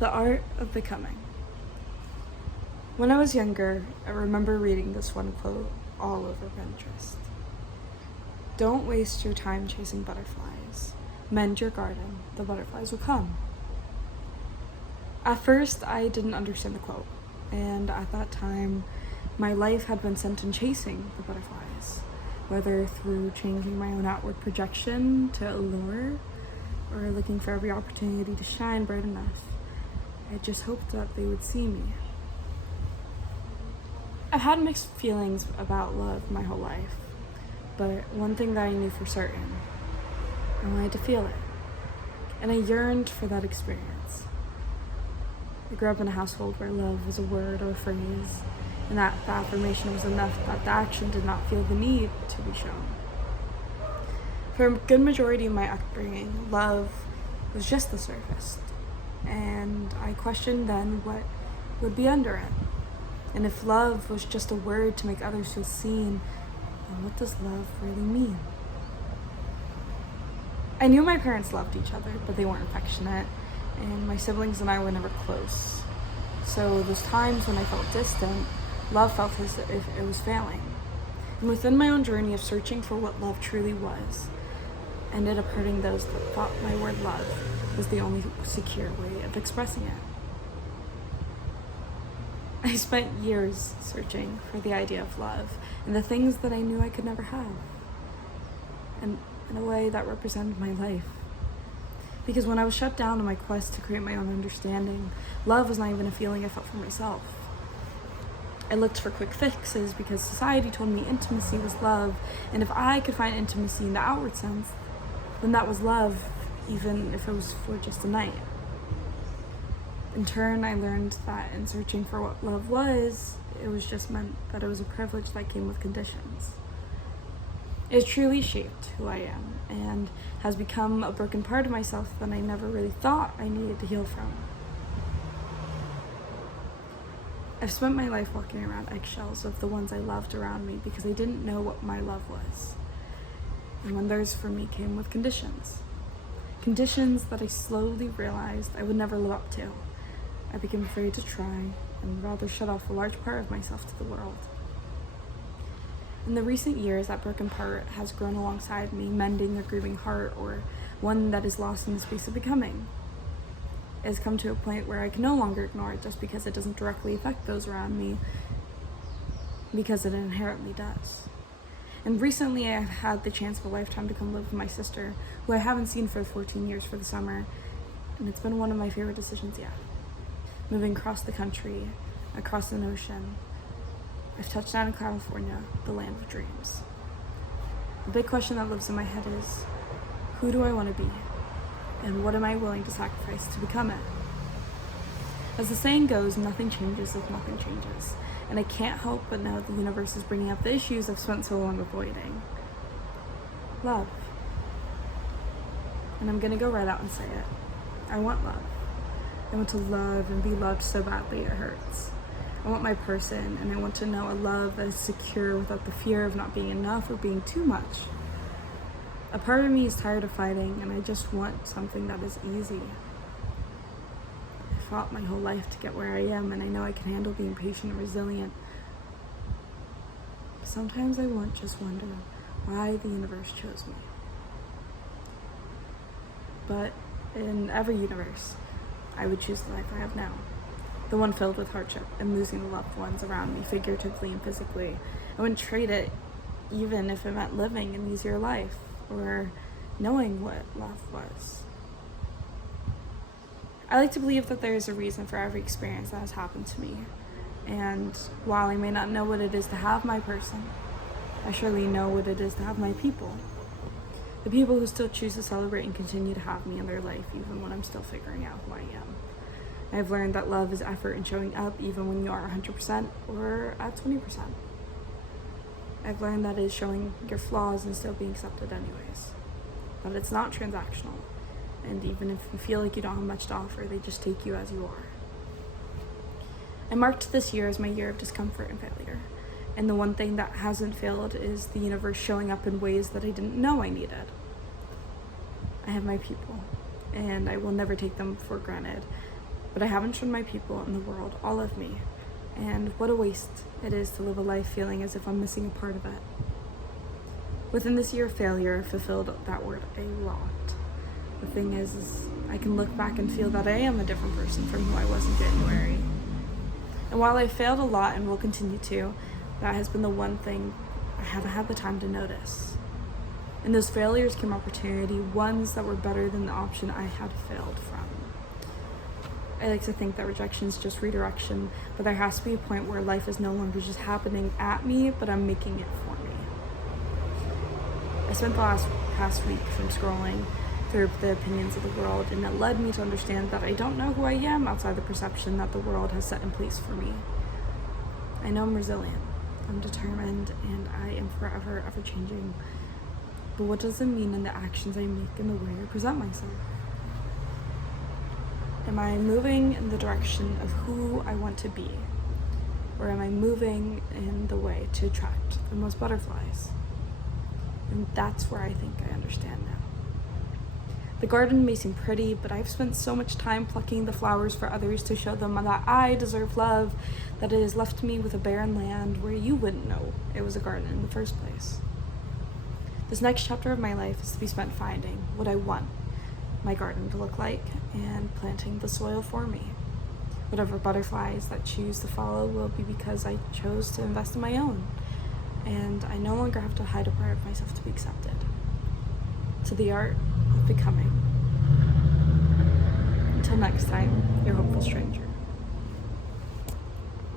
The Art of Becoming. When I was younger, I remember reading this one quote all over Pinterest. Don't waste your time chasing butterflies. Mend your garden, the butterflies will come. At first, I didn't understand the quote, and at that time, my life had been spent in chasing the butterflies, whether through changing my own outward projection to allure, or looking for every opportunity to shine bright enough. I just hoped that they would see me. I've had mixed feelings about love my whole life, but one thing that I knew for certain, I wanted to feel it, and I yearned for that experience. I grew up in a household where love was a word or a phrase, and that the affirmation was enough that the action did not feel the need to be shown. For a good majority of my upbringing, love was just the surface, and I questioned then what would be under it. And if love was just a word to make others feel seen, then what does love really mean? I knew my parents loved each other, but they weren't affectionate, and my siblings and I were never close. So those times when I felt distant, love felt as if it was failing. And within my own journey of searching for what love truly was, I ended up hurting those that thought my word love was the only secure way of expressing it. I spent years searching for the idea of love and the things that I knew I could never have, and in a way that represented my life. Because when I was shut down in my quest to create my own understanding, love was not even a feeling I felt for myself. I looked for quick fixes because society told me intimacy was love, and if I could find intimacy in the outward sense, then that was love, even if it was for just a night. In turn, I learned that in searching for what love was, it was just meant that it was a privilege that came with conditions. It has truly shaped who I am and has become a broken part of myself that I never really thought I needed to heal from. I've spent my life walking around eggshells of the ones I loved around me because I didn't know what my love was. And when theirs for me came with conditions. Conditions that I slowly realized I would never live up to. I became afraid to try and rather shut off a large part of myself to the world. In the recent years, that broken part has grown alongside me, mending a grieving heart or one that is lost in the space of becoming. It has come to a point where I can no longer ignore it just because it doesn't directly affect those around me, because it inherently does. And recently I have had the chance of a lifetime to come live with my sister, who I haven't seen for 14 years for the summer, and it's been one of my favorite decisions yet. Moving across the country, across an ocean, I've touched down in California, the land of dreams. The big question that lives in my head is, who do I want to be? And what am I willing to sacrifice to become it? As the saying goes, nothing changes if nothing changes. And I can't help but know the universe is bringing up the issues I've spent so long avoiding. Love. And I'm gonna go right out and say it. I want love. I want to love and be loved so badly it hurts. I want my person, and I want to know a love that is secure without the fear of not being enough or being too much. A part of me is tired of fighting, and I just want something that is easy. I fought my whole life to get where I am, and I know I can handle being patient and resilient. But sometimes I just wonder why the universe chose me. But in every universe, I would choose the life I have now. The one filled with hardship and losing the loved ones around me, figuratively and physically. I wouldn't trade it, even if it meant living an easier life or knowing what love was. I like to believe that there is a reason for every experience that has happened to me. And while I may not know what it is to have my person, I surely know what it is to have my people. The people who still choose to celebrate and continue to have me in their life, even when I'm still figuring out who I am. I've learned that love is effort and showing up even when you are 100% or at 20%. I've learned that it is showing your flaws and still being accepted anyways. That it's not transactional. And even if you feel like you don't have much to offer, they just take you as you are. I marked this year as my year of discomfort and failure. And the one thing that hasn't failed is the universe showing up in ways that I didn't know I needed. I have my people, and I will never take them for granted. but I haven't shown my people in the world all of me. And what a waste it is to live a life feeling as if I'm missing a part of it. Within this year of failure, I fulfilled that word a lot. The thing is I can look back and feel that I am a different person from who I was in January. And while I failed a lot and will continue to, that has been the one thing I haven't had the time to notice. In those failures came opportunity, ones that were better than the option I had failed from. I like to think that rejection is just redirection, but there has to be a point where life is no longer just happening at me, but I'm making it for me. I spent the past week from scrolling through the opinions of the world, and it led me to understand that I don't know who I am outside the perception that the world has set in place for me. I know I'm resilient, I'm determined, and I am forever ever changing. But what does it mean in the actions I make and the way I present myself? Am I moving in the direction of who I want to be? Or am I moving in the way to attract the most butterflies? And that's where I think I understand now. The garden may seem pretty, but I've spent so much time plucking the flowers for others to show them that I deserve love, that it has left me with a barren land where you wouldn't know it was a garden in the first place. This next chapter of my life is to be spent finding what I want my garden to look like and planting the soil for me. Whatever butterflies that choose to follow will be because I chose to invest in my own, and I no longer have to hide a part of myself to be accepted. To the art of becoming. Until next time, your hopeful stranger.